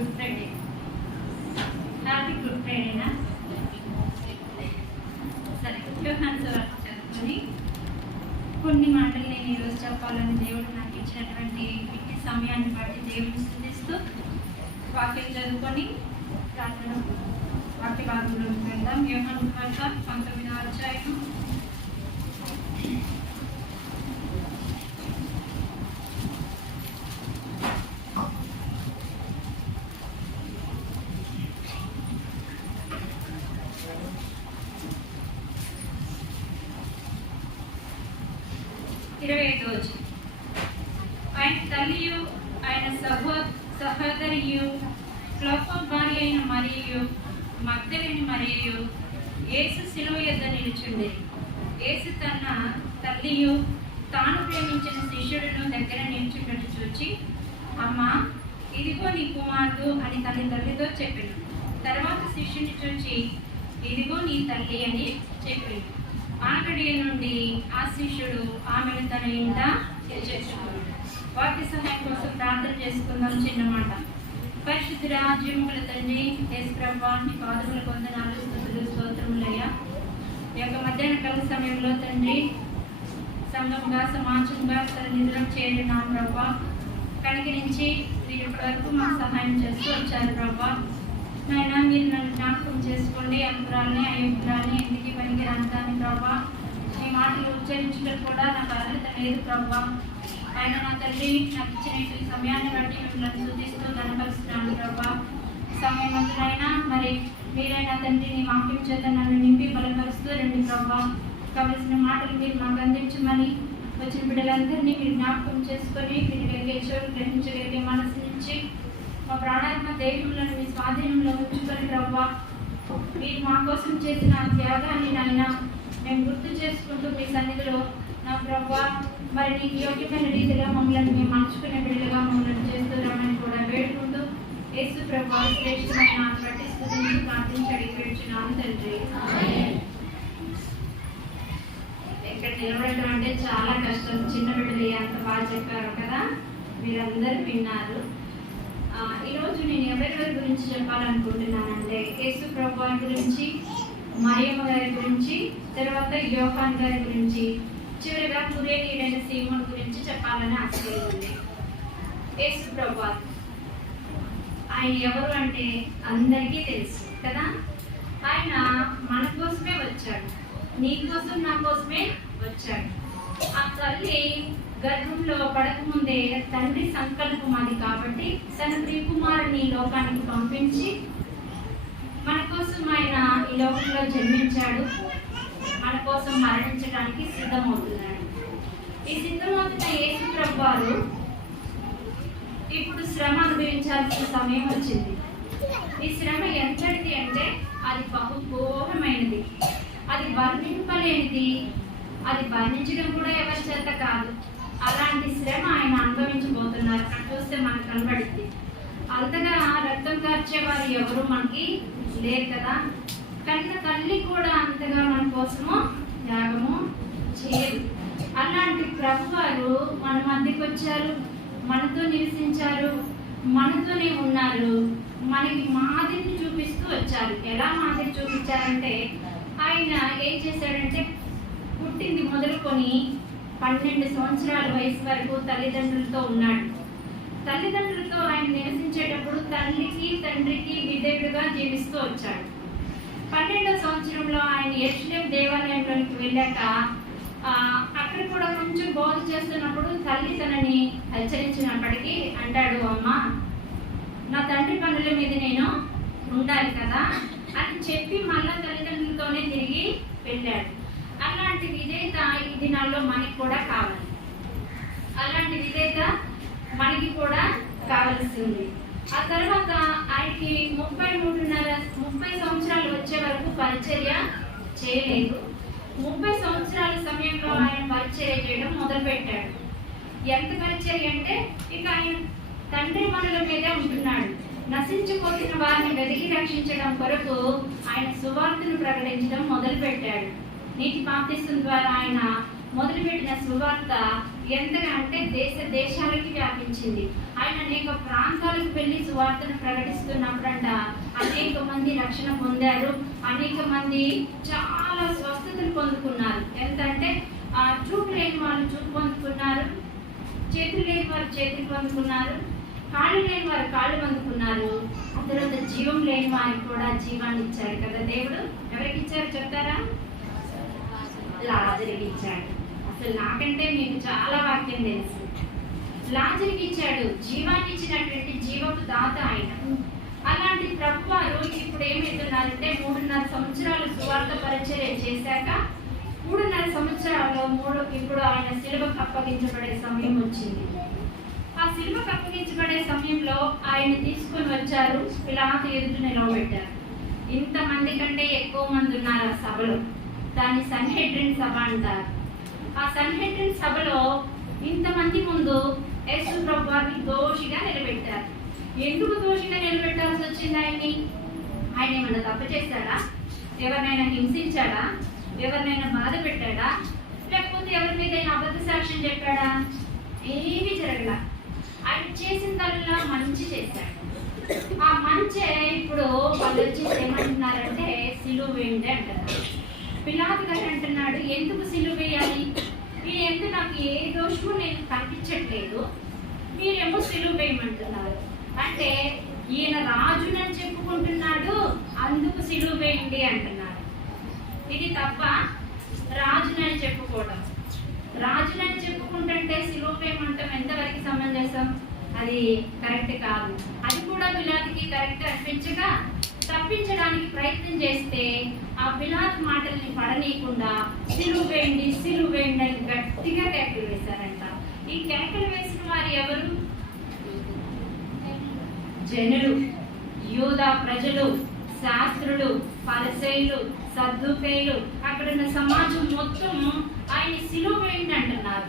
Good Friday. Happy good ఫ్రైడేనా? సరే, యోహాను సువార్త చదువుకొని కొన్ని మాటలు నేను ఈరోజు చెప్పాలని దేవుడు నాకు ఇచ్చినటువంటి ఈ సమయాన్ని బట్టి దేవుడిని స్తుతిస్తూ వాక్యం చదువుకొని ప్రార్థన వాక్య భాగంలోకి వెళ్దాం. యోహాను సువార్త 19వ అధ్యాయం 25వ వచనం. ఆయన తల్లియు ఆయన సహోదరియు క్లోపా భార్య అయిన మరియయు మగ్దలేని మరియయు యేసు శిలువ యొద్ద నిలుచుండెను. యేసు తన తల్లియు తాను ప్రేమించిన శిష్యుడును దగ్గర నిల్చుండట చూచి, అమ్మా, ఇదిగో నీ కుమారుడు అని తన తల్లితో చెప్పాను. తర్వాత శిష్యుని చూచి, ఇదిగో నీ తల్లి అని చెప్పాను. ఆనాటి నుండి ఆ శిష్యుడు ఆమెను తన ఇంట చేర్చుకున్నాడు. వాక్య సహాయం కోసం ప్రార్థన చేసుకుందాం. చిన్న మాట. పరిశుద్ధుడా, జీవముల తండ్రి యేసుప్రభువా, నీ పాదముల వందనాలు, స్తుతులు, స్తోత్రములయ్యా. ఈ యొక్క మధ్యాహ్న కాల సమయంలో తండ్రి సంఘంగా సమాజంగా సన్నిధిలో చేరినాం ప్రభా. కనికరించి మీరు ఇప్పటి వరకు మాకు సహాయం చేస్తూ వచ్చారు ప్రభా. నాయన, మీరు నన్ను జ్ఞాపకం చేసుకోండి. అంకురాలని అయోగ్యురాలని ఎందుకు పనికి రాంతాన్ని ప్రభా. మీ మాటలు ఉచ్చరించడం కూడా నాకు అర్హత లేదు ప్రభా. ఆయన నా తల్లి నాకు ఇచ్చిన ఈ సమయాన్ని బట్టి మిమ్మల్ని స్తుతిస్తూ ఘనపరుస్తున్నాను ప్రభా. సమయమంతులైనా మరి మీరైనా తండ్రి నీ వాక్యం చేత నన్ను నింపి బలపరుస్తూ రండి ప్రభా. కావలసిన మాటలు మీరు మాకు అందించమని వచ్చిన బిడ్డలందరినీ మీరు జ్ఞాపకం చేసుకొని వినగలిగే చెవులు గ్రహించగలిగే మనసు నుంచి మా ప్రాణాత్మ దేహంలో మీ స్వాధీనంలో ఉంచుకొని ప్రభా. మీరు మా కోసం చేసిన త్యాగాన్ని నాయన మేము గుర్తు చేసుకుంటూ మీ సన్నిధిలో నా ప్రభా మరి నీకు యోగ్యమైన రీతిగా మమ్మల్ని మేము మలుచుకునే బిడ్డలుగా మమ్మల్ని చేస్తూ రమ్మని కూడా వేడుకుంటూ యేసు ప్రభా శ్రేష్టమైన పట్టిస్తూ ప్రార్థించడి వేడుచున్నాను తండ్రి. ఇక్కడ నిలబడటం అంటే చాలా కష్టం. చిన్న బిడ్డలు ఎంత బాగా చెప్పారు కదా, మీరందరూ విన్నారు. ఈరోజు నేను ఎవరెవరి గురించి చెప్పాలనుకుంటున్నానంటే యేసు ప్రభు గురించి, మరియమ్మ గారి గురించి, తర్వాత యోహాన్ గారి గురించి, చివరిగా కురేనీయుడైన సీమోన్ గురించి చెప్పాలని ఆశయం ఉంది. యేసు ప్రభు ఆయన ఎవరు అంటే అందరికీ తెలుసు కదా. ఆయన మన కోసమే వచ్చాడు, నీ కోసం నా కోసమే వచ్చాడు. ఆ తల్లి గర్భంలో పడకముందే తండ్రి సంకల్పం అది కాబట్టి తన ప్రియకుమారుని లోకానికి పంపించి మన కోసం ఆయన ఈ లోకంలో జన్మించాడు. మన కోసం మరణించడానికి సిద్ధమవుతున్నాడు. ఈ సిద్ధమవుతున్న యేసు ప్రభువారు ఇప్పుడు శ్రమ అనుభవించాల్సిన సమయం వచ్చింది. ఈ శ్రమ ఎంతటిది అంటే అది బహుఘోరమైనది, అది వర్ణింపలేనిది, అది వర్ణించడం కూడా ఎవరి చేత కాదు. అలాంటి శ్రమ ఆయన అనుభవించబోతున్నారు. అక్కడ చూస్తే మనకు కనబడింది. అంతగా రక్తం కార్చేవారు ఎవరు మనకి లేరు కదా. కనుక తల్లి కూడా అంతగా మన కోసము త్యాగము చేయదు. అలాంటి ప్రభువారు మన మధ్యకి వచ్చారు, మనతో నివసించారు, మనతోనే ఉన్నారు, మనకి మాదిరిని చూపిస్తూ వచ్చారు. ఎలా మాదిరి చూపించారంటే ఆయన ఏం చేశాడంటే పుట్టింది మొదలుకొని 12 సంవత్సరాల వయసు వరకు తల్లిదండ్రులతో ఉన్నాడు. తల్లిదండ్రులతో ఆయన నివసించేటప్పుడు తల్లికి తండ్రికి విధేయుడుగా జీవిస్తూ వచ్చాడు. 12వ సంవత్సరంలో ఆయన యెరూషలేము దేవాలయంలోకి వెళ్ళాక అక్కడ కూడా కొంచెం బోధ చేస్తున్నప్పుడు తల్లి తనని హెచ్చరించినప్పటికీ అంటాడు, అమ్మా, నా తండ్రి పనుల మీద నేను ఉండాలి కదా అని చెప్పి మళ్ళా తల్లిదండ్రులతోనే తిరిగి వెళ్ళాడు. అలాంటి విధేయత ఈ దినాల్లో మనకి కూడా కావాలి. అలాంటి విధేయత మనకి కూడా కావాల్సింది. ఆ తర్వాత ఆయనకి 30 సంవత్సరాలు వచ్చే వరకు పరిచర్య చేయలేదు. 30 సంవత్సరాల సమయంలో ఆయన పరిచర్య చేయడం మొదలుపెట్టాడు. ఎంత పరిచర్య అంటే ఇక ఆయన తండ్రి పనుల మీదే ఉంటున్నాడు. నశించిపోతున్న వారిని వెతికి రక్షించడం కొరకు ఆయన సువార్తను ప్రకటించడం మొదలుపెట్టాడు. నీటి బాప్తిసం ద్వారా ఆయన మొదలుపెట్టిన సువార్త ఎంతగా అంటే దేశాలకి వ్యాపించింది. ఆయన అనేక ప్రాంతాలకు వెళ్ళి సువార్తను ప్రకటిస్తున్నప్పుడంట అనేక మంది రక్షణ పొందారు. అనేక మంది చాలా స్వస్థతలు పొందుకున్నారు. ఎంతంటే చూపు లేని వాళ్ళు చూపు పొందుకున్నారు, చేతులు లేని వారు చేతులు పొందుకున్నారు, కాళ్ళు లేని వారు కాళ్ళు పొందుకున్నారు. ఆ తర్వాత జీవం లేని వారికి కూడా జీవాన్ని ఇచ్చాడు కదా దేవుడు. ఎవరికి ఇచ్చారు చెప్తారా? లాజరుకి ఇచ్చాడు. అసలు నాకంటే మీకు చాలా వాక్యం తెలుసు. లాజరుకి ఇచ్చాడు, జీవాన్ని ఇచ్చినటువంటి జీవపు దాత ఆయన. అలాంటి ప్రభువారు ఇప్పుడు ఏమవుతున్నారంటే 3.5 సంవత్సరాలు సువార్త పరిచర్య చేశాక 3.5 సంవత్సరాల్లో ఇప్పుడు ఆయన సిలువకు అప్పగించబడే సమయం వచ్చింది. ఆ సిలువకు అప్పగించబడే సమయంలో ఆయన తీసుకొని వచ్చారు, పిలాతు ఎదుట నిలవబెట్టారు. ఇంతమంది కంటే ఎక్కువ మంది ఉన్నారు ఆ సభలో. దాన్ని సన్హెడ్రిన్ సభ అంటారు. ఆ సన్హెడ్రిన్ సభలో ఇంతమంది ముందు యేసు ప్రభువారిని దోషిగా నిలబెట్టారు. ఎందుకు దోషిగా నిలబెట్టాల్సి వచ్చింది ఆయన్ని? ఆయన ఏమన్నా తప్పు చేశాడా? ఎవరినైనా హింసించాడా? ఎవరినైనా బాధ పెట్టాడా? లేకపోతే ఎవరి మీద అబద్ధ సాక్ష్యం చెప్పాడా? ఏమీ జరగల. ఆయన చేసిందల్లా మంచి చేశాడు. ఆ మంచే ఇప్పుడు వాళ్ళు వచ్చి ఏమంటున్నారంటే సిలువ వేయండి అంటున్నారు. పిలాతు గారు అంటున్నాడు, ఎందుకు సిలువ వేయాలి? ఈ ఎందుకు నాకు ఏ దోషము నేను కనిపించట్లేదు, మీరేమో సిలువ వేయమంటున్నారు. అంటే ఈయన రాజునని చెప్పుకుంటున్నాడు, అందుకు సిలువ వేయండి అంటున్నారు. ఇది తప్ప? రాజునని చెప్పుకోవడం, రాజునని చెప్పుకుంటుంటే సిలువ వేయమంటాం ఎంతవరకు సమంజసం? అది కరెక్ట్ కాదు. అది కూడా పిలాతుకి కరెక్ట్ అనిపించక తప్పించడానికి ప్రయత్నం చేస్తే ఆ పిలాతు మాటల్ని పడనీయకుండా సిలువ వేయండి సిలువ వేయండి అని గట్టిగా కేకలు వేశారంట. ఈ కేకలు వేసిన వారు ఎవరు? జనులు, యూదా ప్రజలు, శాస్త్రులు, పరిసయ్యులు, సద్దూకయ్యులు, అక్కడున్న సమాజం మొత్తం ఆయన సిలువ వేయండి అంటున్నారు.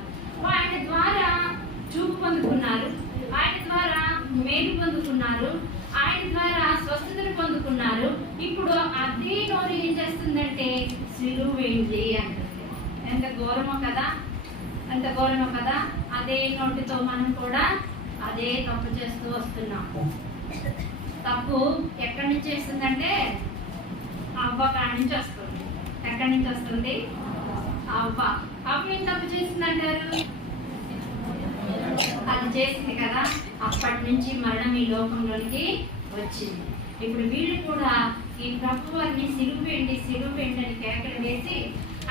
ఆయన ద్వారా చూపు పొందుకున్నారు, ఆయన ద్వారా మేలు పొందుకున్నారు, ఆయన ద్వారా స్వస్థతను పొందుకున్నారు. ఇప్పుడు అదే నోరు ఏం చేస్తుందంటే సిలువ వేయండి అంటుంది. ఎంత ఘోరమో కదా, ఎంత ఘోరమో కదా. అదే నోటితో మనం కూడా అదే తప్పు చేస్తూ వస్తున్నాం. తప్పు ఎక్కడి నుంచి వస్తుందంటే అవ్వ కాడి నుంచి వస్తుంది. ఎక్కడి నుంచి వస్తుంది? అవ్వ. అవ్వ ఏం తప్పు చేసిందంటారు? అది చేసింది కదా, అప్పటి నుంచి మరణం ఈ లోకంలోనికి వచ్చింది. ఇప్పుడు వీళ్ళు కూడా ఈ ప్రభువారిని సిలువ వేయండి అని కేకలు వేసి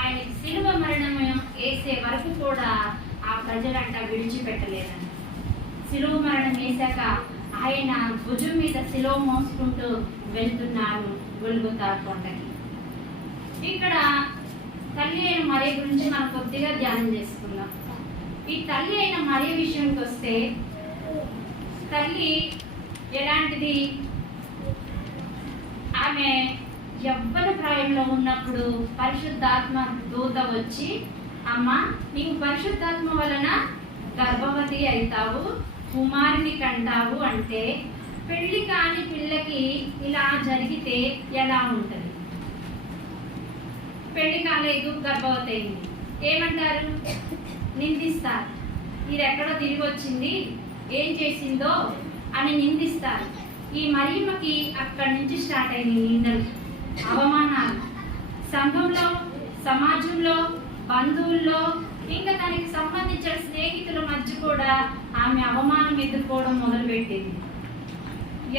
ఆయనకి సిలువ మరణం వేసే వరకు కూడా ఆ ప్రజలంట విడిచిపెట్టలేదండి. సిలువ మరణం వేశాక ఆయన భుజం మీద సిలువ మోసుకుంటూ వెళ్తున్నారు గొల్గొతా కొండకి. ఇక్కడ తల్లి అయిన మరియ గురించి మనం కొద్దిగా ధ్యానం చేసుకుందాం. ఈ తల్లి అయిన మరియ విషయానికి వస్తే, తల్లి ఎలాంటిది? ఆమె యవ్వన ప్రాయంలో ఉన్నప్పుడు పరిశుద్ధాత్మ దూత వచ్చి, అమ్మ నీవు పరిశుద్ధాత్మ వలన గర్భవతి అవుతావు, కుమారుని కంటావు అంటే, పెళ్లి కాని పిల్లకి ఇలా జరిగితే ఎలా ఉంటుంది? పెళ్లి కాలేదు, గర్భవతి అయింది, ఏమంటారు? నిందిస్తారు. ఇది ఎక్కడో తిరిగి వచ్చింది, ఏం చేసిందో అని నిందిస్తారు. ఈ మరియమ్మకి అక్కడి నుంచి స్టార్ట్ అయిన నిందలు, అవమానాలు. సంఘంలో, సమాజంలో, బంధువుల్లో, ఇంకా తనకి సంబంధించిన స్నేహితుల మధ్య కూడా ఆమె అవమానం ఎదుర్కోవడం మొదలుపెట్టింది.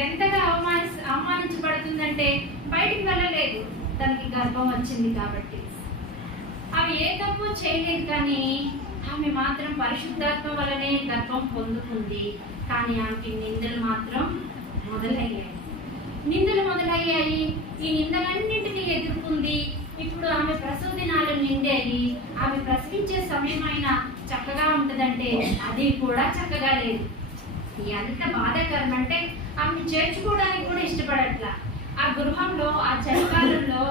ఎంతగా అవమానించబడుతుందంటే బయటికి వెళ్ళలేదు, తనకి గర్భం వచ్చింది కాబట్టి. ఆమె ఏ తప్పు చేయలేదు, కానీ ఆమె మాత్రం పరిశుద్ధాత్మ వలనే గర్భం పొందుకుంది. కానీ ఆమెకి నిందలు మాత్రం మొదలయ్యాయి. ఈ నిందలన్నింటినీ ఎదుర్కొంది. ఇప్పుడు ఆమె ప్రసవ దినాలు నిండాయి. ఆమె ప్రసవించే సమయం అయినా చక్కగా ఉంటుందంటే అది కూడా చక్కగా లేదు. ఎంత బాధాకరం అంటే ఆమెను చేర్చుకోవడానికి కూడా ఇష్టపడట్లా. ఆ గృహంలో, ఆ చలికాలంలో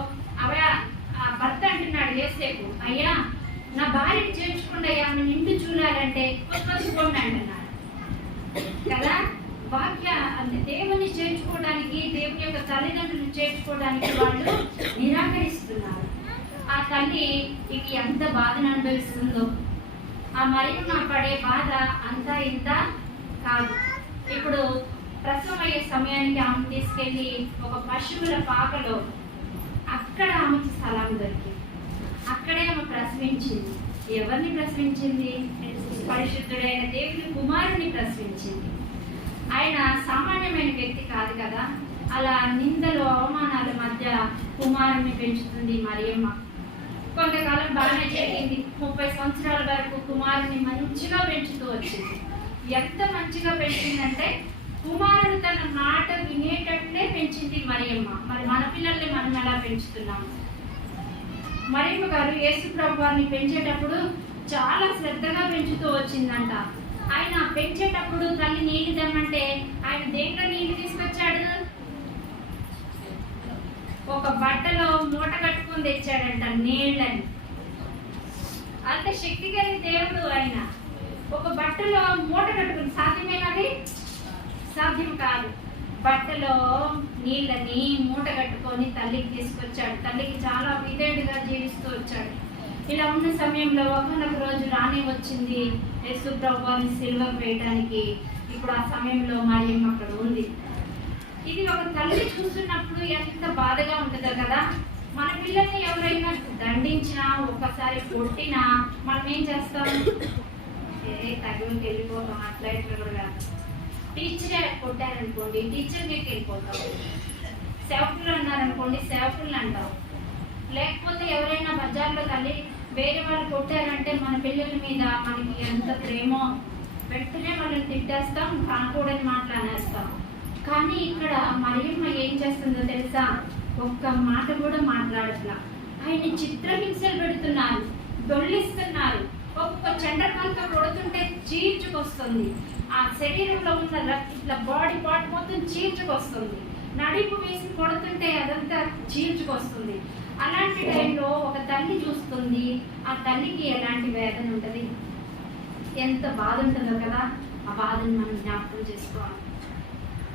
ఆ భర్త అంటున్నాడు యేసేపు, అయ్యా నా భార్యను చేర్చుకోండి అయ్యా, ఆమె నిండు చూడాలంటే కొట్టుకోండి అంటున్నాడు కదా. దేవుని చేర్చుకోవడానికి, దేవుని యొక్క తల్లిదండ్రులను చేర్చుకోవడానికి వాళ్ళు నిరాకరిస్తున్నారు. ఆ తల్లి ఇది ఎంత బాధను అనుభవిస్తుందో. ఆ మరియమ్మ పడే బాధ అంతా ఇంత కాదు. సమయానికి ఆమె తీసుకెళ్ళి ఒక పశువుల పాకలో అక్కడ ఆమెకు స్థలం దొరికింది. అక్కడే ఆమె ప్రసవించింది. ఎవరిని ప్రసవించింది? పరిశుద్ధుడైన దేవుని కుమారుని ప్రసవించింది. ఆయన సామాన్యమైన వ్యక్తి కాదు కదా. అలా నిందలు అవమానాల మధ్య కుమారుని పెంచుతుంది మరియమ్మ. కొంతకాలం బాగానే జరిగింది. 30 సంవత్సరాల వరకు కుమారుని మంచిగా పెంచుతూ వచ్చింది. ఎంత మంచిగా పెంచిందంటే కుమారుడు తన మాట వినేటట్లే పెంచింది మరియమ్మ. మరి మన పిల్లల్ని మనం ఎలా పెంచుతున్నాము? మరియమ్మ గారు యేసు ప్రభువాన్ని పెంచేటప్పుడు చాలా శ్రద్ధగా పెంచుతూ వచ్చిందంట. ఆయన పెంచేటప్పుడు తల్లి నీళ్లు తెమ్మంటే ఆయన దేంట్లో నీళ్లు తీసుకొచ్చాడు? ఒక బట్టలో మూట కట్టుకుని తెచ్చాడంట నీళ్ళని. అంత శక్తి కలిగిన దేవుడు ఆయన. ఒక బట్టలో మూట కట్టుకుని సాధ్యమేనది? సాధ్యం కాదు. బట్టలో నీళ్ళని మూట కట్టుకొని తల్లికి తీసుకొచ్చాడు. తల్లికి చాలా విధేయుడిగా జీవిస్తూ వచ్చాడు. ఇలా ఉన్న సమయంలో ఒకనొక రోజు రాణి వచ్చింది యేసు ప్రభువుని సిలువకు వేయడానికి. ఇప్పుడు ఆ సమయంలో మరియమ్మ అక్కడ ఉంది. ఇది ఒక తల్లి చూస్తున్నప్పుడు ఎంత బాధగా ఉంటుందో కదా. మన పిల్లల్ని ఎవరైనా దండించినా, ఒకసారి కొట్టినా మనం ఏం చేస్తాం? తగులుకి వెళ్ళిపోతాం. అట్లా ఇట్లా కూడా కాదు. టీచరే కొట్టారనుకోండి, టీచర్ మీకు వెళ్ళిపోతాం. సేవకులు అన్నారనుకోండి, సేవకులు అంటాం. లేకపోతే ఎవరైనా బజార్లో తల్లి వేరే వాళ్ళు కొట్టారంటే మన పిల్లల మీద మనకి ఎంత ప్రేమో, వెంటనే వాళ్ళని తిట్టేస్తాం, కాకూడని మాట్లాడేస్తాం. కానీ ఇక్కడ మరియమ్మ ఏం చేస్తుందో తెలుసా? ఒక్క మాట కూడా మాట్లాడట్లా. ఆయన చిత్రహింసలు పెడుతున్నారు, దొల్లిస్తున్నారు. ఒక్కొక్క చండకాలతో కొడుతుంటే చీల్చుకొస్తుంది. ఆ శరీరంలో ఉన్న ఇట్లా బాడీ పార్ట్ మొత్తం చీల్చుకొస్తుంది. నడిపు వేసి కొడుతుంటే అదంతా చీల్చుకొస్తుంది. అలాంటి టైంలో ఒక తల్లి చూస్తుంది. ఆ తల్లికి ఎలాంటి వేదన ఉంటుంది, ఎంత బాధ ఉంటుందో కదా. ఆ బాధని మనం జ్ఞాపకం చేసుకోవాలి.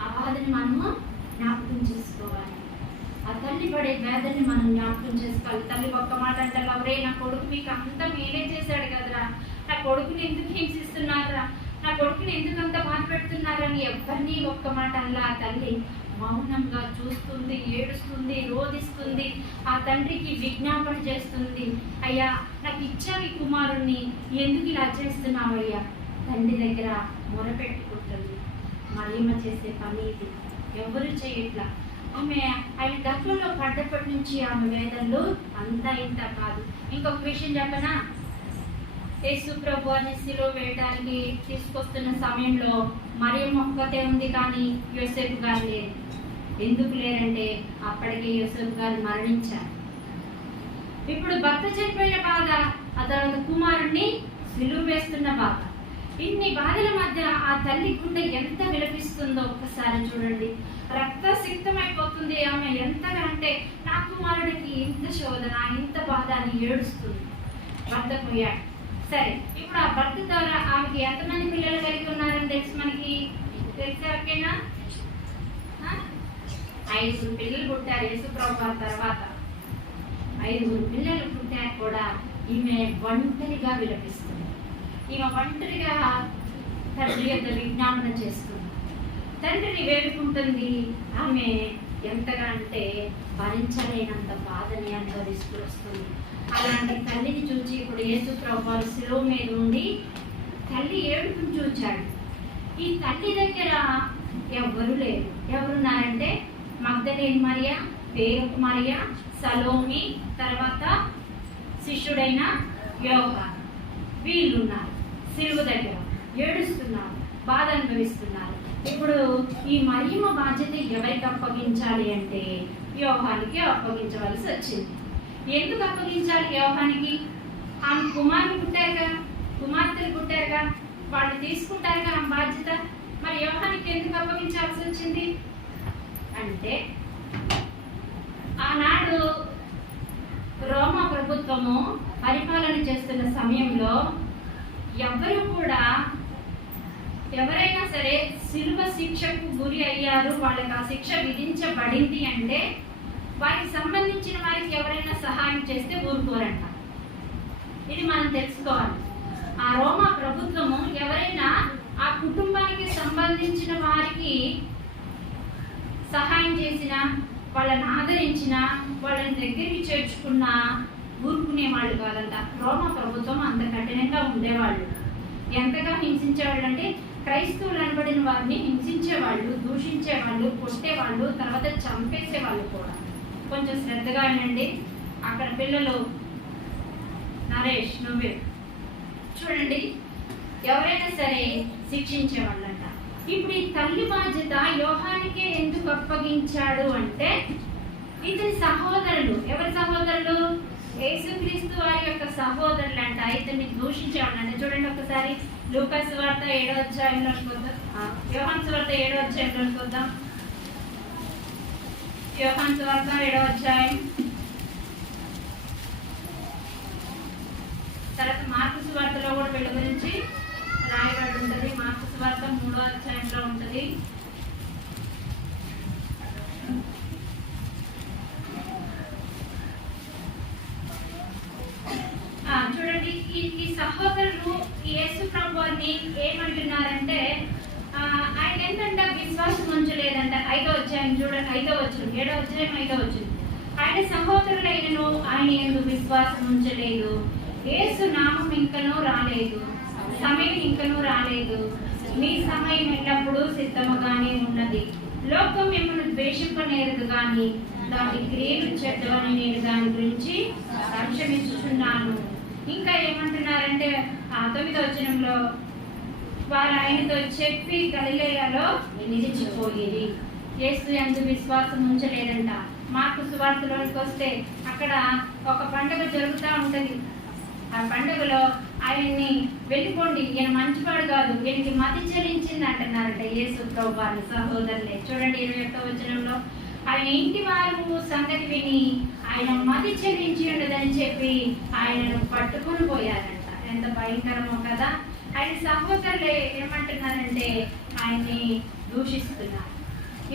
ఆ బాధని మనము జ్ఞాపకం చేసుకోవాలి. ఆ తల్లి పడే వేదనని మనం జ్ఞాపకం చేసుకోవాలి. తల్లి ఒక్క మాట అంటే, ఎవరే నా కొడుకు మీకు అంత మేలే చేశాడు కదరా, నా కొడుకుని ఎందుకు హింసిస్తున్నారా, నా కొడుకుని ఎందుకు అంత బాధ పెడుతున్నారని ఎవరిని ఒక్క మాట అలా ఆ తల్లి మౌనంగా చూస్తుంది, ఏడుస్తుంది, రోధిస్తుంది. ఆ తండ్రికి విజ్ఞాపన చేస్తుంది, అయ్యా నాకు ఇచ్చావి కుమారుణ్ణి, ఎందుకు ఇలా చేస్తున్నావయ్యా? తండ్రి దగ్గర మొరపెట్టుకుంటుంది. మరియమ్మ చేసే పని ఇది, ఎవరు చేయట్లా. ఆమె ఆయన గర్భంలో పడ్డప్పటి నుంచి ఆమె వేదనలు అంతా ఇంత కాదు. ఇంకొక విషయం చెప్పనా? యేసు ప్రభువుని సిలువ వేయడానికి తీసుకొస్తున్న సమయంలో మరియమ్మ ఒక్కతే ఉంది, కానీ యోసేపు గారు లేరు. ఎందుకు లేరంటే అప్పటికే యోసేపు గారు మరణించారు. ఇప్పుడు భర్త చనిపోయిన బాధ, ఆ తర్వాత కుమారుణ్ణి సిలువ వేస్తున్న బాధ. ఇన్ని బాధల మధ్య ఆ తల్లి గుండె ఎంత విలపిస్తుందో ఒక్కసారి చూడండి. రక్తసిక్తమైపోతుంది ఆమె. ఎంతగా అంటే నా కుమారుడికి ఇంత శోధన, ఇంత బాధ అని ఏడుస్తుంది. భర్త పోయాడు. సరే, ఇప్పుడు ఆ భర్త ద్వారా ఆమెకి ఎంతమంది పిల్లలు కలిగి ఉన్నారని తెలుసు మనకి? తెలిసే ఓకేనా? 5 పిల్లలు పుట్టారు యేసు ప్రభువు తర్వాత. 5 పిల్లలు పుట్టారు కూడా ఈమె ఒంటరిగా విలపిస్తుంది. ఈమె ఒంటరిగా తండ్రి యొక్క విజ్ఞాపన చేస్తుంది, తండ్రిని వేడుకుంటుంది. ఆమె ఎంతగా అంటే భరించలేనంత బాధని అనుభవిస్తూ వస్తుంది. అలాంటి తల్లిని చూచి ఇప్పుడు యేసు ప్రభువు శిలువ మీద ఉండి తల్లి ఏడుపుని చూచాడు. ఈ తల్లి దగ్గర ఎవరు లేరు. ఎవరున్నారంటే మగ్దలేని మరియ, వేరొక మరియ, సలోమి, తర్వాత శిష్యుడైన యోహాను. వీళ్ళున్నారు శిలువ దగ్గర, ఏడుస్తున్నారు, బాధ అనుభవిస్తున్నారు. ఇప్పుడు ఈ మరియమ్మ బాధ్యత ఎవరికి అప్పగించాలి అంటే యోహానికి అప్పగించవలసి వచ్చింది. ఎందుకు అప్పగించాలి యోహానికి? ఆమె కుమారులు పుట్టారుగా, కుమార్తెలు పుట్టారుగా, వాళ్ళు తీసుకుంటారుగా ఆమె బాధ్యత. మరి యోహానికి ఎందుకు అప్పగించాల్సి వచ్చింది అంటే, ఆనాడు రోమా ప్రభుత్వము పరిపాలన చేస్తున్న సమయంలో ఎవరు కూడా, ఎవరైనా సరే శిలువ శిక్షకు గురి అయ్యారు, వాళ్ళకి ఆ శిక్ష విధించబడింది అంటే వారికి సంబంధించిన వారికి ఎవరైనా సహాయం చేస్తే ఊరుకోరంట. ఇది మనం తెలుసుకోవాలి. ఆ రోమా ప్రభుత్వము ఎవరైనా ఆ కుటుంబానికి సంబంధించిన వారికి సహాయం చేసిన, వాళ్ళని ఆదరించిన, వాళ్ళని దగ్గరికి చేర్చుకున్న ఊరుకునే వాళ్ళు కాదంట. రోమ ప్రభుత్వం అంత కఠినంగా ఉండేవాళ్ళు. ఎంతగా హింసించేవాళ్ళు అంటే క్రైస్తవులు అనబడిన వారిని హింసించేవాళ్ళు, దూషించేవాళ్ళు, కొట్టేవాళ్ళు, తర్వాత చంపేసేవాళ్ళు కూడా. కొంచెం శ్రద్ధగా వినండి. అక్కడ పిల్లలు నరేష్ నువ్వే చూడండి, ఎవరైనా సరే శిక్షించేవాళ్ళంట. ఇప్పుడు ఈ తల్లి బాధ్యత యోహానికే ఎందుకు అప్పగించాడు అంటే ఇతని సహోదరులు, ఎవరి సహోదరులు? యేసుక్రీస్తు వారి యొక్క సహోదరులు అంట. ఇతన్ని దూషించేవాళ్ళంట. చూడండి ఒకసారి లూకా సువార్త 7వ అధ్యాయంలోకి వద్దాం. యోహాను సువార్త 7వ అధ్యాయంలోకి వద్దాం. యోహాను సువార్త 7వ అధ్యాయం, తర్వాత మార్కు సువార్తలో కూడా వీళ్ళ గురించి రాయబడి ఉంటుంది. మార్కు సువార్త 3వ అధ్యాయంలో ఉంటుంది. చూడండి, ఈ సహోదరులు యేసు ప్రభువుని ఏమంటున్నారంటే ఆయన ఏంటంటే విశ్వాసం ఉంచలేదంట. 5వ అధ్యాయం చూడండి, 5వ వచనం, 7వ అధ్యాయం 5వ వచనం. ఆయన సహోదరులైనను ఆయన ఎందుకు విశ్వాసం ఉంచలేదు. యేసు నామం ఇంకనూ రాలేదు, సమయం ఇంకనూ రాలేదు, మీ సమయం ఎల్లప్పుడూ సిద్ధముగానే ఉన్నది. లోకం మిమ్మల్ని ద్వేషింపనేరదు కానీ దాని క్రియలు చెడ్డవని నేను దాని గురించి సంక్షమించుచున్నాను. ఇంకా ఏమంటున్నారంటే 9వ వచనంలో వారు ఆయనతో చెప్పి గలిలయలో నిలిచిపోయేది. యేసు యందు విశ్వాసం ఉంచలేదంట. మార్కు సువార్తలోకి వస్తే అక్కడ ఒక పండుగ జరుగుతూ ఉంటుంది. ఆ పండుగలో ఆయన్ని వెళ్ళిపోండి, ఈయన మంచివాడు కాదు, ఈయనకి మతి చెల్లించింది అంటున్నారంట యేసు ప్రభు వారి సహోదరులే. చూడండి 21వ వచనంలో ఆయన ఇంటి వారు సంగతి విని ఆయన మతి చెల్లించి ఉండదని చెప్పి ఆయనను పట్టుకుని పోయారంట. ఎంత భయంకరమో కదా. ఆయన సహోదరులే ఏమంటున్నారంటే ఆయన్ని దూషిస్తున్నారు.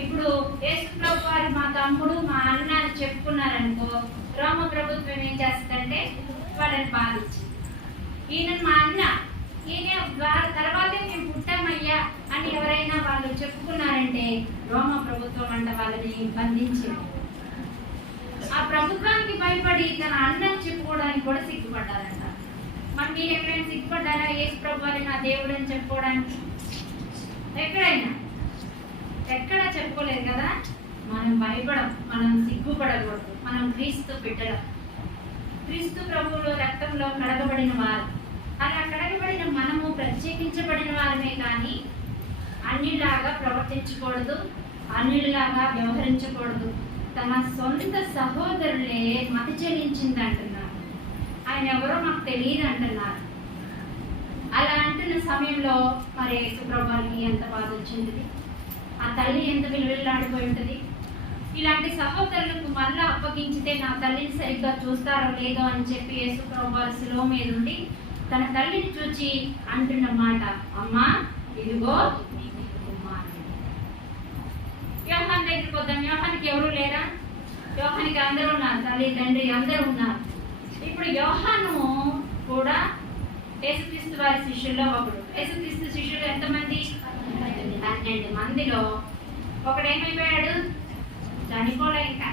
ఇప్పుడు యేసు ప్రభు వారు మా తమ్ముడు, మా అన్న అని చెప్పుకున్నారనుకో, రోమ ప్రభుత్వం ఏం చేస్తుందంటే వాళ్ళని బాధించింది. ఈయన మా అన్న, ఈయన తర్వాతే మేము పుట్టామయ్యా అని ఎవరైనా వాళ్ళు చెప్పుకున్నారంటే రోమ ప్రభుత్వం అంట వాళ్ళని బంధించింది. ఆ ప్రభుత్వానికి భయపడి తన అన్నం చెప్పుకోవడానికి కూడా సిగ్గుపడ్డారంట. మరి మీరు ఎక్కడైనా సిగ్గుపడ్డారా యేసు ప్రభు వారి నా దేవుడు అని చెప్పుకోవడానికి? ఎక్కడా చెప్పుకోలేదు కదా. మనం భయపడం, మనం సిగ్గుపడకూడదు. మనం క్రీస్తు బిడ్డలం, క్రీస్తు ప్రభువులో రక్తంలో కడగబడిన వారు. అలా కడగబడిన మనము ప్రత్యేకించబడిన వారమే కానీ అన్యులాగా ప్రవర్తించకూడదు, అన్యులాగా వ్యవహరించకూడదు. తన సొంత సహోదరులే మతి చెల్లించింది అంటున్నారు. ఆయన ఎవరో మాకు తెలియదు అంటున్నారు. అలా అంటున్న సమయంలో మరి యేసు ప్రభువుకి ఎంత బాధ వచ్చింది, ఆ తల్లి ఎంత విలువెల్లాడిపోయి ఉంటుంది. ఇలాంటి సహోదరులకు మళ్ళా అప్పగించితే నా తల్లిని సరిగ్గా చూస్తారో లేదో అని చెప్పి యేసు ప్రభువు శిలువ మీద ఉండి తన తల్లిని చూచి అంటున్న మాట, అమ్మా ఇదిగో యోహాను దగ్గరికి వద్దాం. యోహానికి ఎవరు లేరా? యోహానికి అందరూ ఉన్నారు, తల్లి తండ్రి అందరూ ఉన్నారు. ఇప్పుడు యోహాను కూడా యేసుక్రీస్తు వారి శిష్యుల్లో ఒకడు. యేసుక్రీస్తు శిష్యులు ఎంతమంది? 12 మందిలో ఒకడేమైపోయాడు? చనిపోలే, ఇంకా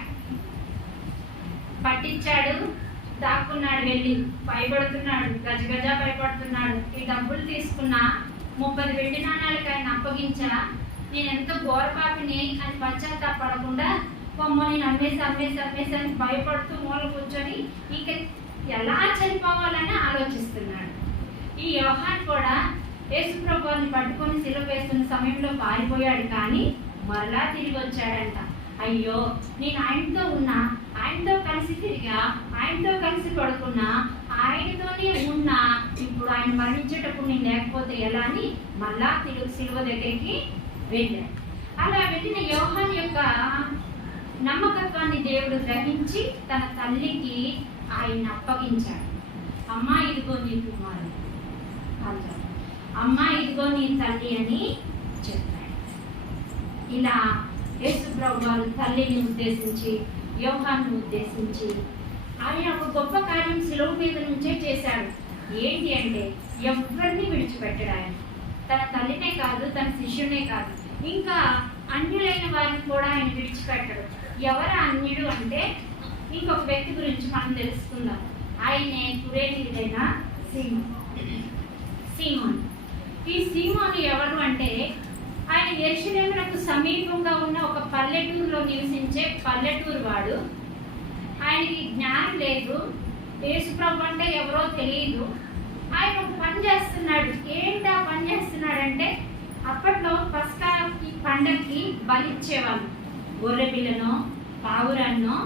పట్టించాడు, దాక్కున్నాడు, వెళ్ళి భయపడుతున్నాడు, గజగజ భయపడుతున్నాడు. ఈ డబ్బులు తీసుకున్న 30 వెండి నాణాలకు ఆయన అప్పగించా, నేను ఎంత ఘోరపాపిని అని పశ్చాత్తాపడకుండా నేను అమ్మేసి అని భయపడుతూ మూల కూర్చొని ఇంక ఎలా చనిపోవాలని ఆలోచిస్తున్నాడు. ఈ యోహాను కూడా యేసు ప్రభువుని పట్టుకొని సిలువ వేస్తున్న సమయంలో పారిపోయాడు, కానీ మరలా తిరిగి వచ్చాడంట. అయ్యో నేను ఆయనతో ఉన్నా, ఆయనతో కలిసి తిరిగా, ఆయనతో కలిసి పడుకున్నా, ఆయనతోనే ఉన్నా, ఇప్పుడు ఆయన మరణించేటప్పుడు నేను లేకపోతే ఎలా అని మళ్ళా తిరుగు సిలువ దగ్గరికి వెళ్ళాడు. అలా వెళ్ళిన యోహాను యొక్క నమ్మకత్వాన్ని దేవుడు గ్రహించి తన తల్లికి ఆయన అప్పగించాడు. అమ్మా ఇదిగో నీ కుమారుడు, అమ్మా ఇదిగో నీ తల్లి అని చెప్పాడు. ఇలా యేసు ప్రభువు తల్లిని ఉద్దేశించి, యోహాను ఉద్దేశించి ఆయన ఒక గొప్ప కార్యం శిలువ మీద నుంచే చేశాడు. ఏంటి అంటే ఎవరిని విడిచిపెట్టాడు ఆయన. తన తల్లినే కాదు, తన శిష్యునే కాదు, ఇంకా అన్యులైన వారిని కూడా ఆయన విడిచిపెట్టడు. ఎవరు అన్యుడు అంటే ఇంకొక వ్యక్తి గురించి మనం తెలుసుకుందాం. ఆయనే కురేనీయుడైన సీమోను. ఈ సీమోను ఎవరు అంటే ఆయన యెరూషలేమునకు సమీపంగా ఉన్న ఒక పల్లెటూరులో నివసించే పల్లెటూరు వాడు. ఆయనకి జ్ఞానం లేదు, యేసుప్రభు అంటే ఎవరో తెలియదు. ఆయన ఒక పని చేస్తున్నాడు. ఏంటి ఆ పని చేస్తున్నాడంటే అప్పట్లో పస్కా పండగకి బలిచ్చేవాళ్ళు. గొర్రె పిల్లనో పావురాన్నో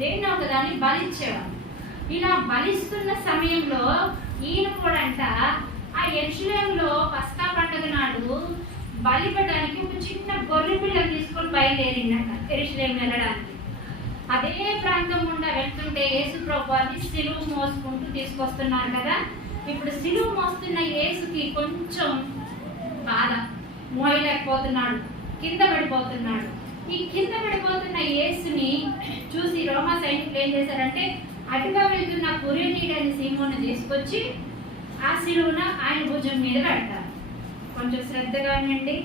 దేన్నో ఒకదాన్ని బలిచ్చేవాళ్ళు. ఇలా బలిస్తున్న సమయంలో ఈయన కూడా అంట ఆ యెరూషలేములో పస్కా పండుగ నాడు బలిపడడానికి ఒక చిన్న గొర్రె పిల్లని తీసుకొని బయలుదేరిందట యెరూషలేము వెళ్ళడానికి. అదే ప్రాంతం గుండా వెళ్తుంటే యేసుప్రభు వారిని సిలువ మోసుకుంటూ తీసుకొస్తున్నారు కదా. ఇప్పుడు సిలువ మోస్తున్న యేసుకి కొంచెం బాధ, మోయలేకపోతున్నాడు, కింద పడిపోతున్నాడు. ఈ కింద పడిపోతున్న యేసుని చూసి రోమా సైనికులు ఏం చేశారంటే అటుగా వెళ్తున్న కురేనీయుడైన సీమోను తీసుకొచ్చి ఆ సిలువను ఆయన భుజం మీద పెడతారు. కొంచెం శ్రద్ధగా వినండి,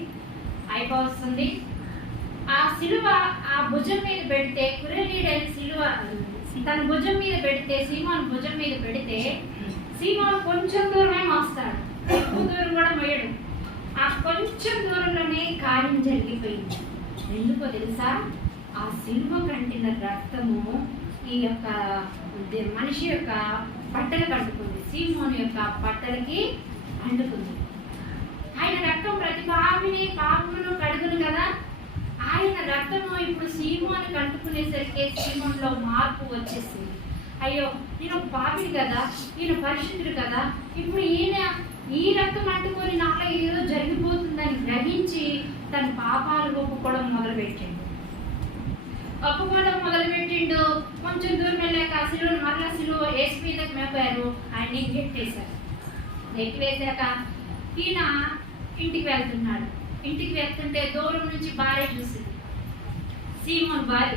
అయిపోతుంది. ఆ సిలువ ఆ భుజం మీద పెడితే కురేనీయుడైన సిలువ తన భుజం మీద పెడితే సీమోను భుజం మీద పెడితే సీమోను కొంచెం దూరమే మోస్తాడు, ఎక్కువ దూరం కూడా మోయడు. ఆ కొంచెం దూరంలోనే కార్యం జరిగిపోయింది. ఎందుకో తెలుసా? ఆ సిలువ కంటిన రక్తము ఈ యొక్క మనిషి యొక్క బట్టలకు అంటుకుంది, సీమోను యొక్క బట్టలకి అంటుకుంది. ఆయన రక్తం ప్రతి పాపమును కడుగును కదా. ఆయన రక్తము ఇప్పుడు సీమోనుకి అంటుకునేసరికి సీమోనులో మార్పు వచ్చేసింది. అయ్యో, నేను పాపిని కదా, ఈయన పరిశుద్ధుడు కదా, ఇప్పుడు ఈ రక్తం అంటుకొని నాలో ఏదో జరిగిపోతుందని గ్రహించి తన పాపాలు ఒప్పుకోవడం మొదలుపెట్టిండు. కొంచెం దూరం వెళ్ళాక సిలువను మరలా సిలువ యేసు మీదకి మేపారు. ఆయన్ని ఎక్కేశారు. ఎక్కివేశాక ఈయన ఇంటికి వెళ్తున్నాడు. ఇంటికి వెళ్తుంటే దూరం నుంచి భార్య చూసింది. సీమోను భార్య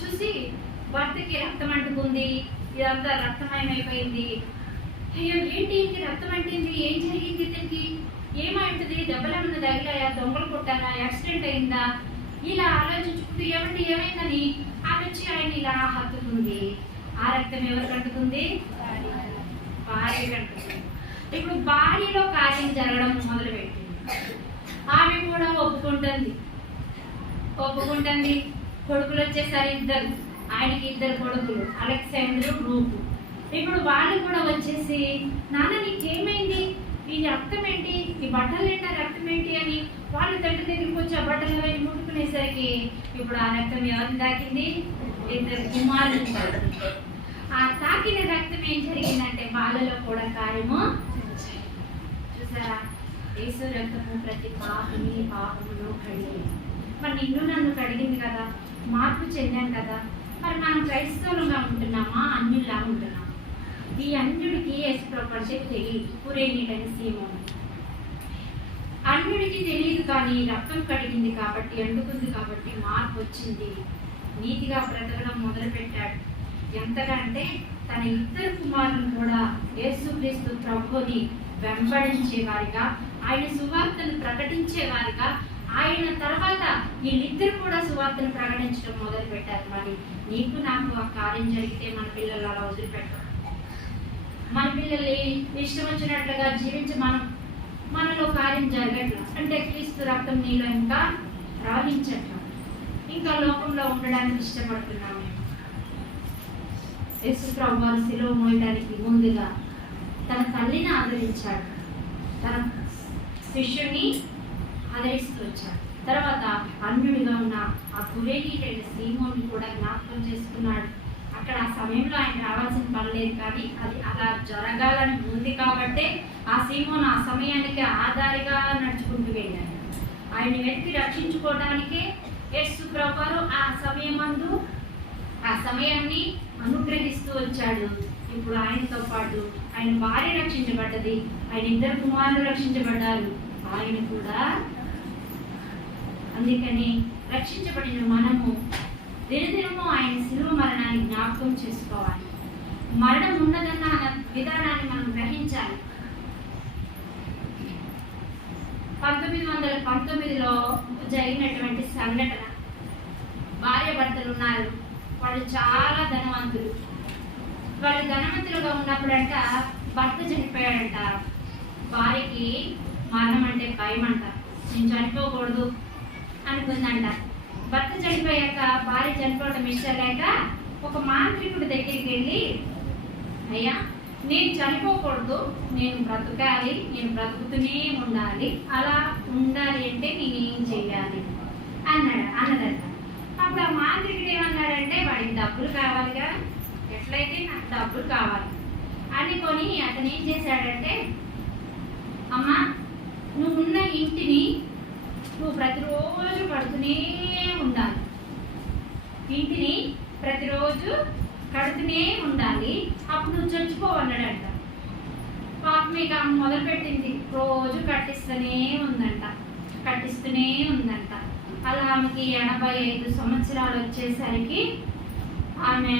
చూసి భర్తకి రక్తం అంటుకుంది, ఇదంతా రక్తమయమైపోయింది. అయ్యో, ఏంటి ఇంటి రక్తం అంటింది, ఏం జరిగింది, ఇతనికి ఏమైంటుంది, దెబ్బలేమన్నా తగిలాయా, దొంగలు కొట్టారా, యాక్సిడెంట్ అయిందా, ఇలా ఆలోచించుకుంటూ ఏమైందని ఆలోచి ఆయన ఇలా హత్తుకుంది. ఆ రక్తం ఎవరికి అంటుకుంది? భార్యకి అంటుకుంది. ఇప్పుడు భార్యలో కార్యం జరగడం మొదలుపెట్టింది. ఆమె కూడా ఒప్పుకుంటుంది. కొడుకులు వచ్చేసరి ఇద్దరు, ఆయనకి ఇద్దరు కొడుకులు, అలెగ్జాండరు, రూపు. ఇప్పుడు వాళ్ళు కూడా వచ్చేసి నాన్న నీకేమైంది, ఈ రక్తం ఏంటి, ఈ బట్టలు ఏంటి, రక్తం ఏంటి అని వాళ్ళు తండ్రి దగ్గరికి వచ్చి ఆ బట్టలు అవన్నీ ముట్టుకునేసరికి ఇప్పుడు ఆ రక్తం ఎవరిని తాకింది? ఇద్దరు కుమారులు. ఆ తాకిన రక్తం ఏం జరిగిందంటే వాళ్ళలో కూడా కార్యము చూసారా? యేసు రక్తము ప్రతి పాపమును కడిగింది. మరి నిన్ను నన్ను కడిగింది కదా, మార్పు చెందాం కదా. మరి మనం క్రైస్తవులుగా ఉంటున్నామా, అన్యుల్లా ఉంటున్నామా? ఈ అన్యుడికి యేసు ప్రపంచే తెలియదు. కురేనీయుడైన సీమోను అన్యుడికి తెలియదు, కానీ రక్తం కడిగింది కాబట్టి, అంటుకుంది కాబట్టి మార్పు వచ్చింది. నీతిగా బ్రతకడం మొదలుపెట్టాడు. ఎంతగా అంటే తన ఇద్దరు కుమారులను కూడా యేసుక్రీస్తు ప్రభువుని వెంబడించేవారిగా, ఆయన సువార్తను ప్రకటించేవారిగా, ఆయన తర్వాత వీళ్ళిద్దరు కూడా సువార్తను ప్రకటించడం మొదలు పెట్టారు. మరి నీకు నాకు ఆ కార్యం జరిగితే మన పిల్లలు అలా వదిలిపెట్టారు. మన పిల్లల్ని ఇష్టం వచ్చినట్లుగా జీవించి మనలో కార్యం జరగట్లా అంటే క్రీస్తు రక్తం నీలో ఇంకా ప్రవహించట్లా, ఇంకా లోకంలో ఉండడానికి ఇష్టపడుతున్నాము. యేసు ప్రభువు సిలువ మోయడానికి ముందుగా తన తల్లిని ఆదరించాడు, తన శిష్యుని ఆదరిస్తూ వచ్చాడు. తర్వాత అన్యుడిగా ఉన్న ఆ కురేనీయుడైన సీమోని కూడా జ్ఞాపకం చేసుకున్నాడు. అక్కడ ఆ సమయంలో ఆయన రావాల్సిన పని లేదు, కానీ అది అలా జరగాలని ఉంది కాబట్టి ఆ సీమోను ఆ సమయానికి ఆధారిగా నడుచుకుంటూ వెళ్ళాడు. ఆయన వెతికి రక్షించుకోవడానికే యేసు ప్రభువు ఆ సమయాన్ని అనుగ్రహిస్తూ వచ్చాడు. ఇప్పుడు ఆయనతో పాటు ఆయన భార్య రక్షించబడ్డది, ఆయన ఇద్దరు కుమారులు రక్షించబడ్డారు. ఆయన కూడా అందుకని రక్షించబడిన మనము దినదినము ఆయన శిలువ మరణాన్ని జ్ఞాపకం చేసుకోవాలి. మరణం ఉన్నదన్న విధానాన్ని మనం గ్రహించాలి. 1919లో జరిగినటువంటి సంఘటన. భార్య భర్తలు ఉన్నారు, వాళ్ళు చాలా ధనవంతులు. వాళ్ళు ధనవంతులుగా ఉన్నప్పుడంట భర్త చనిపోయాడంట. భార్యకి మరణం అంటే భయం అంట, నేను చనిపోకూడదు అనుకుందంట. భర్త చనిపోయాక భార్య చనిపోవడం ఇష్టం లేక ఒక మాంత్రికుడి దగ్గరికి వెళ్ళి, అయ్యా నేను చనిపోకూడదు, నేను బ్రతకాలి, నేను బ్రతుకుతూనే ఉండాలి, అలా ఉండాలి అంటే నేనేం చెయ్యాలి అన్నదంట. అప్పుడు ఆ మాంత్రికుడు ఏమన్నాడంటే, వాడికి డబ్బులు కావాలిగా, ఎట్లయితే నాకు డబ్బులు కావాలి అనుకొని అతను ఏం చేశాడంటే, అమ్మా నువ్వున్న ఇంటిని నువ్వు ప్రతిరోజు కడుతూనే ఉండాలి, ఇంటిని ప్రతిరోజు కడుతూనే ఉండాలి, అప్పుడు నువ్వు చచ్చిపోవన్నాడంట. పాపం ఇక మొదలుపెట్టింది, రోజు కట్టిస్తూనే ఉందంట. అలా ఆమెకి 85 సంవత్సరాలు వచ్చేసరికి ఆమె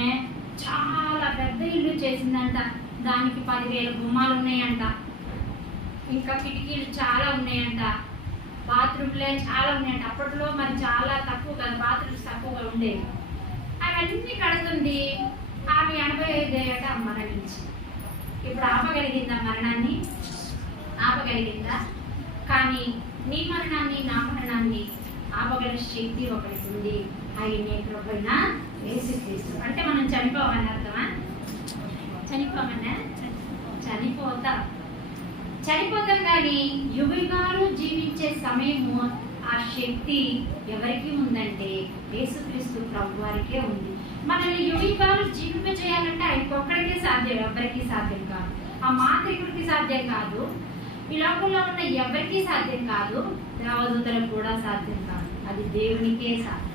చాలా పెద్ద ఇల్లు చేసిందంట. దానికి 10,000 గుమ్మాలు ఉన్నాయంట, ఇంకా కిటికీలు చాలా ఉన్నాయంట, బాత్రూమ్లే చాలా ఉన్నాయంట. అప్పట్లో మరి చాలా తక్కువ కదా, బాత్రూమ్స్ తక్కువగా ఉండేవి. అవన్నీ కడుతుంది. ఆమె 85 ఏట మరణించి. ఇప్పుడు ఆపగలిగిందా మరణాన్ని? ఆపగలిగిందా? కానీ నీ మరణాన్ని నా మరణాన్ని ఆపగల శక్తి ఒకటి ఉంది, ఆయనే ప్రభువైన యేసుక్రీస్తు. అంటే మనం చనిపోవని అర్థమా? చనిపోమన్నా చనిపోతాం కానీ యుగాలు జీవించే సమయము ఆ శక్తి ఎవరికి ఉందంటే యేసుక్రీస్తు ప్రభు వారికే ఉంది. మనల్ని యుగాలు జీవింపజేయాలంటే ఆయనకి ఒక్కడికే సాధ్యం, ఎవరికి సాధ్యం కాదు. ఆ మాంత్రికుడికి సాధ్యం కాదు, ఈ లోకంలో ఉన్న ఎవరికి సాధ్యం కాదు, దేవదూతలకు కూడా సాధ్యం కాదు, అది దేవునికే సాధ్యం.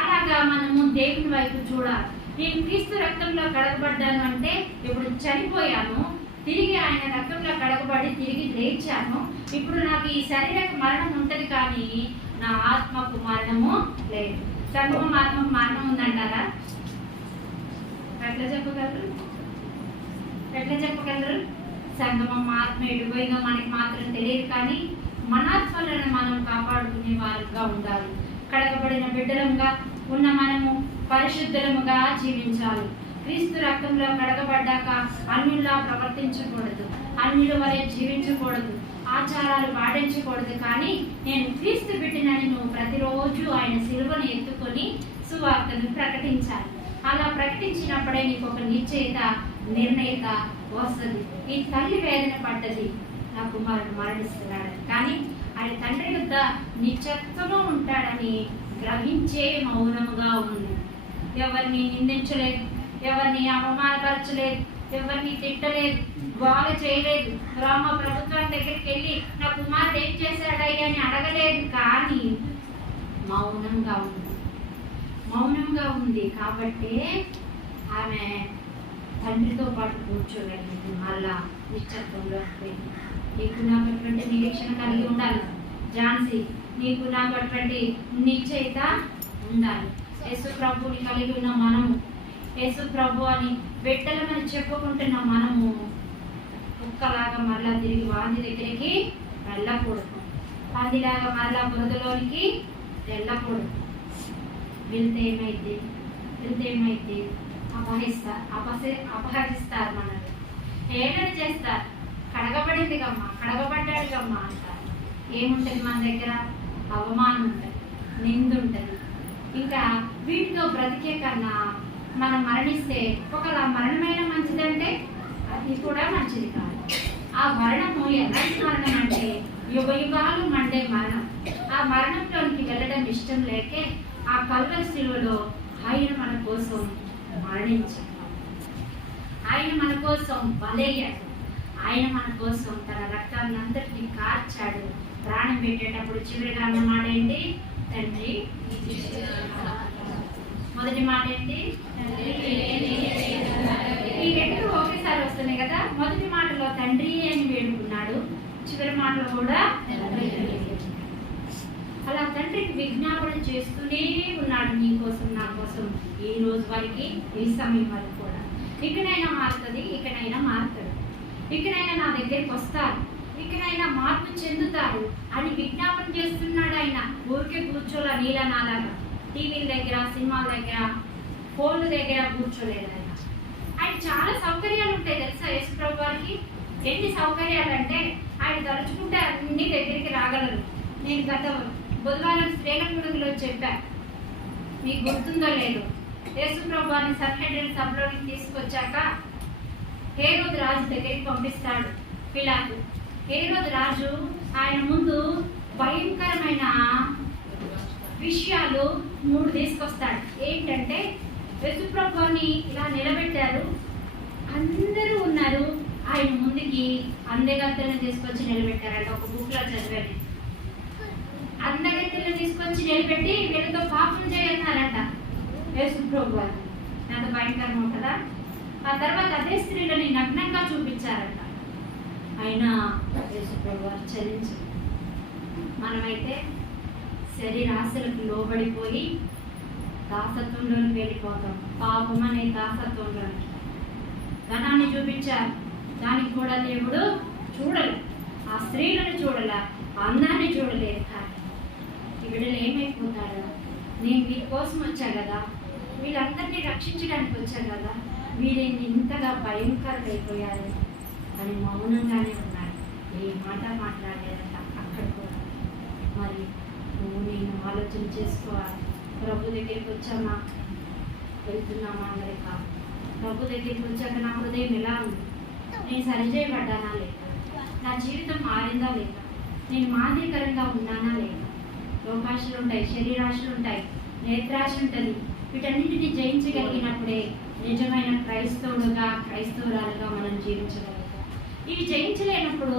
అలాగా మనము దేవుని వైపు చూడాలి. నేను క్రీస్తు రక్తంలో కడగబడ్డాను అంటే ఇప్పుడు చనిపోయాను, తిరిగి ఆయన రక్తంలో కడగబడి తిరిగి లేచాను. ఇప్పుడు నాకు ఈ శరీరకు మరణం ఉంటుంది కానీ నా ఆత్మకు మరణము లేదు. సంగమం ఆత్మకు మరణం ఉందంటారా? ఎట్లా చెప్పగలరు? సంగమం ఆత్మ ఎడిపోయిందో మనకి మాత్రం తెలియదు కానీ మన ఆత్మలను మనం కాపాడుకునే వారుగా ఉండాలి. కడగబడిన బిడ్డలంగా ఉన్న మనము పరిశుద్ధముగా జీవించాలి. క్రీస్తు రక్తంలో కడగబడ్డాక అన్యుల్లా ప్రవర్తించకూడదు, అన్యుల వలె జీవించకూడదు, ఆచారాలు పాటించకూడదు. కానీ నేను క్రీస్తు బిడ్డనని నువ్వు ప్రతిరోజు ఆయన సిలువను ఎత్తుకొని సువార్తను ప్రకటించాలి. అలా ప్రకటించినప్పుడే నీకు ఒక నిశ్చయిత నిర్ణయిత వస్తుంది. ఈ తల్లి వేదన పడ్డది, నా కుమారుడు మరణిస్తున్నాడని, కానీ ఆయన తండ్రి వద్ద నిశ్చత్వము ఉంటాడని గ్రహించే మౌనముగా ఉంది. ఎవరిని నిందించలేదు, ఎవరిని అవమానపరచలేదు, ఎవరిని తిట్టలేదు, గోల చేయలేదు, గ్రామ ప్రభుత్వం దగ్గరికి వెళ్ళి నా కుమారుడు ఏం చేశాడయ్యా అని అడగలేదు. కానీ మౌనంగా ఉంది కాబట్టి ఆమె తండ్రితో పాటు కూర్చోగలిగింది. మళ్ళా నిశ్చత్వంలో నీకు నాకు అటువంటి నిరీక్షణ కలిగి ఉండాలి ఝాన్సీ, నీకు నాకు అటువంటి నిశ్చయిత ఉండాలి. యేసు ప్రభుని కలిగి ఉన్న మనము, యేసు ప్రభు అని బిడ్డలమని చెప్పుకుంటున్న మనము కుక్కలాగా మరలా తిరిగి వాంది దగ్గరికి వెళ్ళకూడదు, పందిలాగా మరలా బురదలోనికి వెళ్ళకూడదు. వెళ్తే ఏమైతే అపహరిస్తారు, మనల్ని ఏదైనా చేస్తారు. కడగబడింది గమ్మా, కడగబడ్డాడు గమ్మా అంటారు. ఏముంటుంది మన దగ్గర? అవమానం ఉంటుంది, నిందుంటుంది. ఇంకా వీటితో బ్రతికే కన్నా మనం మరణిస్తే, ఒకవేళ మరణమైన మంచిదంటే అది కూడా మంచిది కాదు. ఆ మరణము ఎలాంటి మరణం అంటే యుగాలు మండే మరణం. ఆ మరణంలోనికి వెళ్ళడం ఇష్టం లేకే ఆ కల్వరి శిలువలో ఆయన మన కోసం మరణించాడు, ఆయన మన కోసం బలయ్యాడు, ఆయన మన కోసం తన రక్తాన్ని అందరినీ కార్చాడు. ప్రాణం పెట్టేటప్పుడు చివరిగా అన్న మాట ఏంటి? తండ్రి. మొదటి మాట ఏంటి? ఈ రెండు ఒకేసారి వస్తున్నాయి కదా. మొదటి మాటలో తండ్రి అని వేడుకున్నాడు, చివరి మాటలో కూడా అలా తండ్రికి విజ్ఞాపన చేస్తూనే ఉన్నాడు, నీ కోసం నా కోసం, ఈ రోజు వరకు, ఈ సమయం వరకు కూడా. ఇకనైనా మారుతుంది, ఇకనైనా మారుతాడు, ఇకనైనా నా దగ్గరికి వస్తారు, ఇకనైనా మార్పు చెందుతారు అని విజ్ఞాపన చేస్తున్నాడు ఆయన. కూర్చోలే నీలనాలాగా టీవీల దగ్గర, సినిమాల దగ్గర, ఫోన్ల దగ్గర కూర్చోలేదు ఆయన. ఆయన చాలా సౌకర్యాలు ఉంటాయి తెలుసా యేసుప్రభు వారికి. ఎన్ని సౌకర్యాలు అంటే ఆయన తలుచుకుంటే అన్ని దగ్గరికి రాగలరు. నేను గత బుధవారం స్త్రీల కూడుగులో చెప్పా, మీకు గుర్తుందో లేదు. యేసుప్రభు వారిని సన్హెడ్రిన్ సభలోకి తీసుకొచ్చాక హేరోదు రాజు దగ్గరికి పంపిస్తాడు పిలాతు. హేరోదు రాజు ఆయన ముందు భయంకరమైన విషయాలు 3 తీసుకొస్తాడు. ఏంటంటే యేసుప్రభుని ఇలా నిలబెట్టారు, అందరూ ఉన్నారు, ఆయన ముందుకి అందగత్తెలను తీసుకొచ్చి నిలబెట్టారంట. ఒక బుక్ లో చదివాను. అందగత్తెలను తీసుకొచ్చి నిలబెట్టి వీళ్ళతో పాపం చేయన్నారంట యేసుప్రభు వారు. ఎంత భయంకరం ఉంటుందా. ఆ తర్వాత అదే స్త్రీలని నగ్నంగా చూపించారంట. అయినా యేసుప్రభు వారు చలించారు. మనమైతే శరీరాశలకు లోబడిపోయి దాసత్వంలోకి వెళ్ళిపోతాం. పాపం అనే దాసత్వంలోకి ధనాన్ని చూపించారు, దానికి కూడా దేవుడు చూడలే. ఆ స్త్రీలను చూడలే, అందాన్ని చూడలేదు. కానీ ఈ బిడ్డలు ఏమైపోతారు? నేను వీరి కోసం వచ్చా కదా, వీళ్ళందరినీ రక్షించడానికి వచ్చా కదా, వీళ్ళని ఇంతగా భయంకరుడైపోయారు అని మౌనంగానే ఉన్నాడు. ఏ మాట మాట్లాడలేదంట అక్కడ కూడా. మరి నువ్వు నేను ఆలోచన చేసుకోవాలి. ప్రభు దగ్గరికి వచ్చామా, వెళ్తున్నామా అన్నది కాదు. ప్రభు దగ్గరికి వచ్చాక నా హృదయం ఎలా ఉంది, నేను సరిచేయబడ్డానా లేదా, నా జీవితం మారిందా లేదా, నేను మాదిరికరంగా ఉన్నానా లేదా. లోకాశలు ఉంటాయి, శరీరాశలు ఉంటాయి, నేత్రాశ ఉంటుంది. వీటన్నిటిని జయించగలిగినప్పుడే నిజమైన క్రైస్తవురాలుగా మనం జీవించగలుగుతాం. ఇవి జయించలేనప్పుడు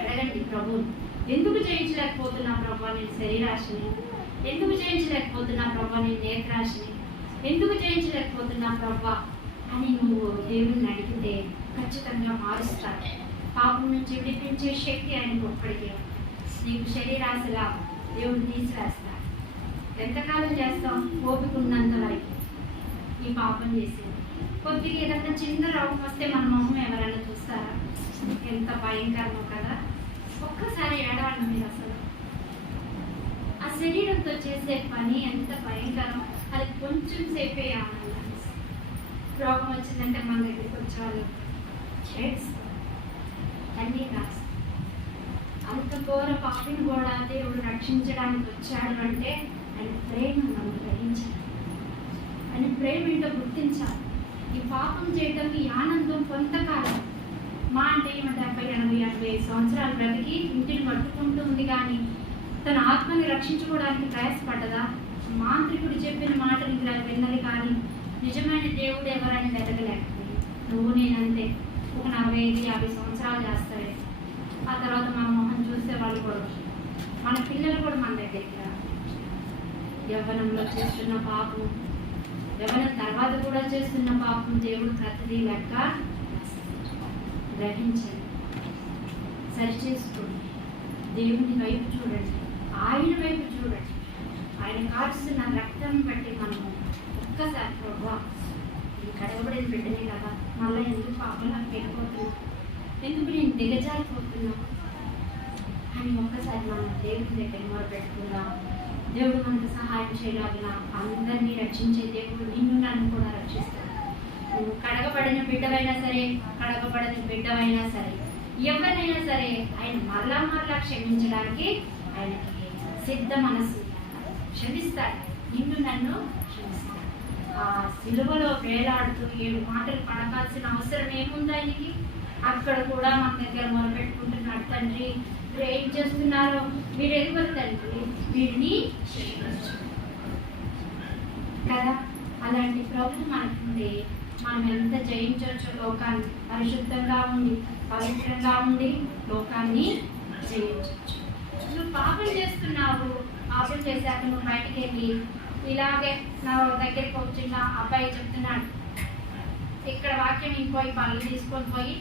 అడగండి ప్రభు, ఎందుకు జయించలేకపోతున్నా ప్రభు నేను శరీరాశని, ఎందుకు జయించలేకపోతున్నా ప్రభు నేను నేత్రాశని, ఎందుకు జయించలేకపోతున్నా ప్రభు అని నువ్వు దేవుడిని అడిగితే ఖచ్చితంగా మారుస్తాడు. పాపం నుంచి విడిపించే శక్తి ఆయనకు ఒక్కడికే. నీకు శరీరాశలా దేవుడు తీసివేస్తాడు. ఎంతకాలం చేస్తాం? ఓపిక ఉన్నంత వరకు ఈ పాపం చేసేది. కొద్దిగా ఏదన్నా చిన్న రోగం వస్తే మన మొహం ఎవరైనా చూస్తారా? ఎంత భయంకరమో కదా. ఒక్కసారి ఏడవండి మీరు. అసలు ఆ శరీరంతో చేసే పని ఎంత భయంకరం. అది కొంచెం సేపే ఆనందం. రోగం వచ్చిందంటే మన దగ్గరికి వచ్చేవాళ్ళు అన్నీ రాస్తారు. అంత ఘోర పాపిని కూడా దేవుడు రక్షించడానికి వచ్చాడు అంటే ఆయన ప్రేమ మనం గ్రహించాలి. ఆయన ప్రేమ ఏంటో గుర్తించాలి. ఈ పాపం చేయటం ఈ ఆనందం కొంతకాలం, మా అంటే 70, 80, 85 సంవత్సరాలు బ్రతికి ఇంటిని పట్టుకుంటూ ఉంది, కానీ తన ఆత్మని రక్షించుకోవడానికి ప్రయాసపడ్డదా? మాంత్రికుడు చెప్పిన మాటని విన్నది, కానీ నిజమైన దేవుడు ఎవరని వెతకలేకపోయింది. నువ్వు నేనంతే. ఒక 45, 50 సంవత్సరాలు చేస్తారే, ఆ తర్వాత మన మొహం చూస్తే వాళ్ళు కూడా, మన పిల్లలు కూడా మన దగ్గరికి రా. యవ్వనంలో చేస్తున్న పాపం, యవ్వనం తర్వాత కూడా చేస్తున్న పాపం దేవుడు ప్రతిదీ లెక్క గ్రహించండి, సరిచేసుకోండి. దేవుని వైపు చూడండి, ఆయన వైపు చూడండి. ఆయన కాల్చుతున్న రక్తం బట్టి మనము ఒక్కసారి ప్రభా ఈ కడగబడిన బిడ్డనే కదా, మళ్ళీ ఎందుకు పాపంలోకి వెళ్ళిపోతున్నా, ఎందుకు నేను దిగజారిపోతున్నా అని ఒక్కసారి మనం దేవుని దగ్గర మొదలుపెట్టుకుందాం. దేవుడు మనకు సహాయం చేయలాగిన అందరినీ రక్షించే దేవుడు నిన్ను నన్ను కూడా రక్షిస్తాడు. నువ్వు కడగబడిన బిడ్డవైనా సరే, కడగబడిన బిడ్డవైనా సరే, ఎవరినైనా సరే ఆయన మరలా క్షమించడానికి ఆయనకి సిద్ధ మనసు. క్షమిస్తాడు, నిన్ను నన్ను క్షమిస్తాడు. ఆ సిలువలో వేలాడుతూ 7 మాటలు పడకాల్సిన అవసరం ఏముంది ఆయనకి? అక్కడ కూడా మన దగ్గర మొదలుపెట్టుకుంటున్నాడు. తండ్రి ఏం చేస్తున్నారో మీరు ఎదుగురు తండ్రి, వీడిని కదా. అలాంటి ప్రభుత్వం మనకుంటే మనం ఎంత జయించవచ్చు లోకాన్ని. పరిశుద్ధంగా ఉండి, పవిత్రంగా ఉండి లోకాన్ని జయించవచ్చు. నువ్వు పాపం చేస్తున్నావు, పాపం చేశాక నువ్వు బయటికి వెళ్ళి ఇలాగే నా దగ్గరికి వచ్చిన అబ్బాయి చెప్తున్నాడు, ఇక్కడ వాక్యం ఇంకోయి పళ్ళు తీసుకొని పోయి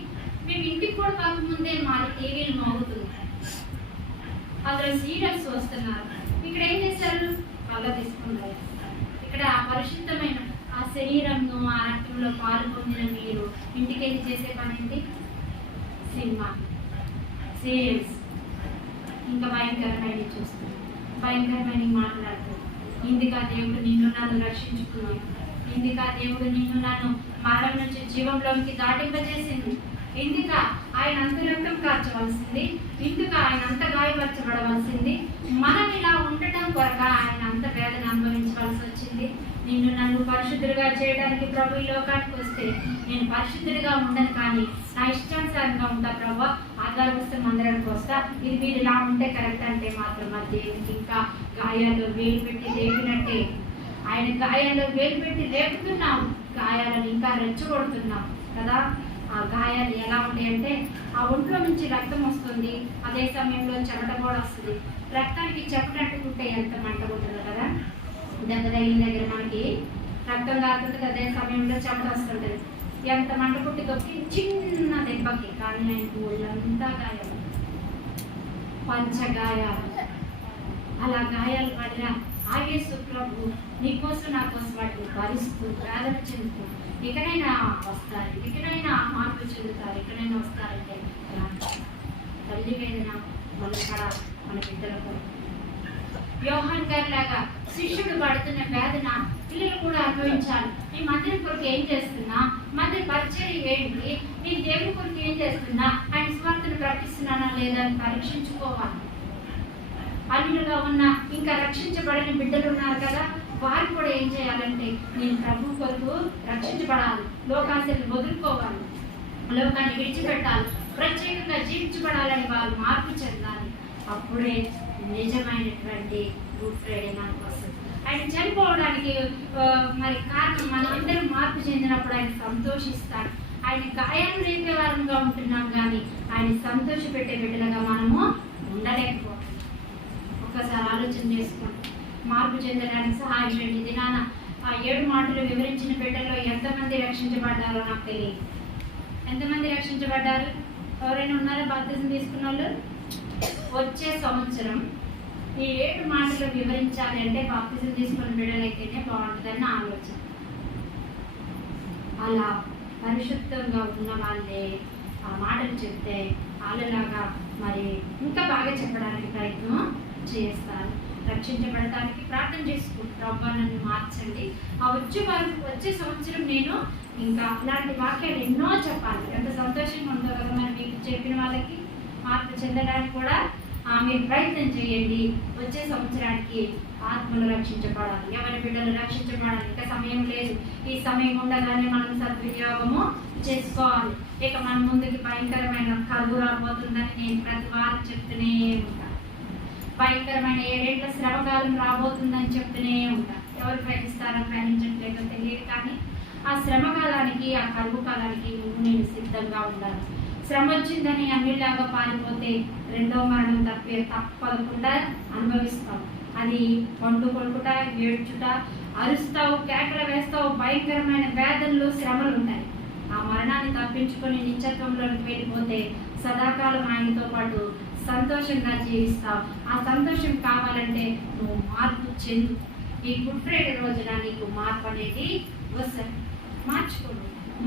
మేము ఇంటికి కూడా కాకముందే మా టీవీలు మోగుతున్నాయి, అందులో సీరియల్స్ వస్తున్నారు. ఇక్కడ ఏం చేశారు? పళ్ళు తీసుకున్నారు. ఇక్కడ పరిశుద్ధమైన ఆ శరీరంను, ఆ రక్తంలో పాలు పొందిన మీరు ఇంటికి వెళ్ళి చేసే పని ఏంటి? సినిమా, సీరియల్స్, ఇంకా భయంకరమైన చూస్తున్నారు. భయంకరమైన మాట్లాడుతూ, ఇందుకా దేవుడు నిన్ను నన్ను రక్షించుకున్నాడు, ఇందుకా దేవుడు నిన్ను నన్ను మరణం నుంచి జీవంలోకి దాటింపజేసింది, ఇందుక ఆయన అంత రక్తం కార్చవలసింది, ఇందుక ఆయన అంత గాయపరచబడవలసింది, మనం ఇలా ఉండటం కొరక ఆయన అంత వేదన అనుభవించవలసి వచ్చింది. నిన్ను నన్ను పరిశుద్ధులుగా చేయడానికి ప్రభు ఈ లోకానికి వస్తే నేను పరిశుద్ధులుగా ఉండను, కానీ నా ఇష్టానుసారంగా ఉంటా ప్రభు. ఆధారం వస్తే మందిరానికి వస్తా, ఇది మీరు ఇలా ఉంటే కరెక్ట్ అంటే మాత్రం మా దేవునికి ఇంకా గాయాల్లో వేలు పెట్టి లేపినట్టే. ఆయన గాయాల్లో వేలు పెట్టి లేపుతున్నాం, గాయాలను ఇంకా రెచ్చగొడుతున్నాం కదా. ఆ గాయాలు ఎలా ఉంటాయంటే ఆ ఒంట్లో నుంచి రక్తం వస్తుంది, అదే సమయంలో చెమట కూడా వస్తుంది. రక్తానికి చెమట అంటుకుంటే ఎంత మంట ఉంటుందో కదా. దెబ్బ తగిలిన దగ్గర మనకి రక్తం కాకుండా అదే సమయంలో చెమట వస్తుంటుంది, ఎంత మంట పుట్టిదో చిన్న దెబ్బకి. కానీ ఆయనకు ఒళ్ళంతా గాయాలు, పంచగాయాలు. అలా గాయాలు పడిన ఆ యేసు ప్రభు నీకోసం నా కోసం వాటిని భరిస్తూ వేదన చెందుతూ ఎక్కడైనా వస్తారు, ఎక్కడైనా మార్పు చెందుతారు, ఎక్కడైనా వస్తారంటే తల్లి వేదన మన మన బిడ్డలకు. యోహాన్ గారి లాగా శిష్యుడు పడుతున్న వేదన పిల్లలు కూడా అనుభవించాలి. నీ మందిరం కొరకు ఏం చేస్తున్నా, మందిర పరిచర్య ఏంటి, నీ దేవుని కొరకు ఏం చేస్తున్నా, ఆయన స్వార్థను ప్రకటిస్తున్నానా లేదా అని పరీక్షించుకోవాలి. అన్యులుగా ఉన్న ఇంకా రక్షించబడిన బిడ్డలు ఉన్నారు కదా, వారు కూడా ఏం చేయాలంటే నేను ప్రభు కొరకు రక్షించబడాలి, లోకాశలు వదులుకోవాలి, లోకాన్ని విడిచిపెట్టాలి, ప్రత్యేకంగా జీవించబడాలని వారు మార్పు చెందాలి. అప్పుడే నిజమైనటువంటి గుడ్ ఫ్రైడే మనకు వస్తుంది. ఆయన చనిపోవడానికి మరి కారణం మనందరం మార్పు చెందినప్పుడు ఆయన సంతోషిస్తాడు. ఆయన గాయాలు రేపే వారంగా ఉంటున్నాం, కానీ ఆయన సంతోష పెట్టే బిడ్డలుగా మనము ఉండలేకపోతాం. ఒక్కసారి ఆలోచన చేసుకోండి. మార్పు చెందడానికి సహాయం చేయండి. దినాన ఆ 7 మాటలు వివరించిన బిడ్డల్లో ఎంతమంది రక్షించబడ్డారో నాకు తెలియదు. ఎంతమంది రక్షించబడ్డారు? ఎవరైనా ఉన్నారా బాప్తిజం తీసుకున్న వాళ్ళు? వచ్చే సంవత్సరం ఈ 7 మాటలు వివరించాలి అంటే బాప్తిజం తీసుకున్న బిడ్డలైతేనే బాగుంటుందని నా ఆలోచన. అలా పరిశుద్ధంగా ఉన్న వాళ్ళే ఆ మాటలు చెప్తే వాళ్ళలాగా మరి ఇంకా బాగా చెప్పడానికి ప్రయత్నం చేస్తారు. రక్షించబడటానికి ప్రార్థన చేసుకుంటూ ప్రభు నన్ను మార్చండి. ఆ వచ్చే సంవత్సరం నేను ఇంకా అలాంటి వాక్యాలు ఎన్నో చెప్పాలి. ఎంత సంతోషంగా ఉందో కదా. మరి మీకు చెప్పిన వాళ్ళకి మార్పు చెందడానికి కూడా మీరు ప్రయత్నం చేయండి. వచ్చే సంవత్సరానికి ఆత్మలు రక్షించబడాలి, ఎవరి బిడ్డలు రక్షించబడాలి. ఇంకా సమయం లేదు. ఈ సమయం ఉండగానే మనం సద్వినియోగము చేసుకోవాలి. ఇక మన ముందుకి భయంకరమైన కరువు రాబోతుందని నేను ప్రతి వారం చెప్తూనే ఉంటాను. భయంకరమైన 7 ఏళ్ల శ్రమకాలం రాబోతుందని చెప్తూనే ఉంటాను. ఎవరు ప్రయత్నిస్తారో ప్రయాణించట్లేదో తెలియదు, కానీ ఆ శ్రమకాలానికి ఆ కరువు కాలానికి నేను సిద్ధంగా ఉండాలి. శ్రమ వచ్చిందని అన్నిలాగా పారిపోతే రెండో మరణం తప్పకుండా అనుభవిస్తాం. అది కొనుట, ఏడ్చుట, అరుస్తావు, కేకలు వేస్తావు, భయంకరమైన వేదనలు, శ్రమలు ఉంటాయి. ఆ మరణాన్ని తప్పించుకొని నిత్యత్వంలోకి వెళ్ళిపోతే సదాకాలం ఆయనతో పాటు సంతోషంగా జీవిస్తావు. ఆ సంతోషం కావాలంటే నువ్వు మార్పు చెందు. ఈ గుడ్ ఫ్రైడే రోజున నీకు మార్పు అనేది వస్తుంది.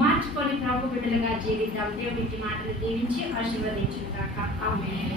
మార్చుకొని ప్రభు బిడ్డలుగా జీవిద్దాం. దేవుడి మాటలు దీవించి ఆశీర్వదించుగాక. ఆమేన్.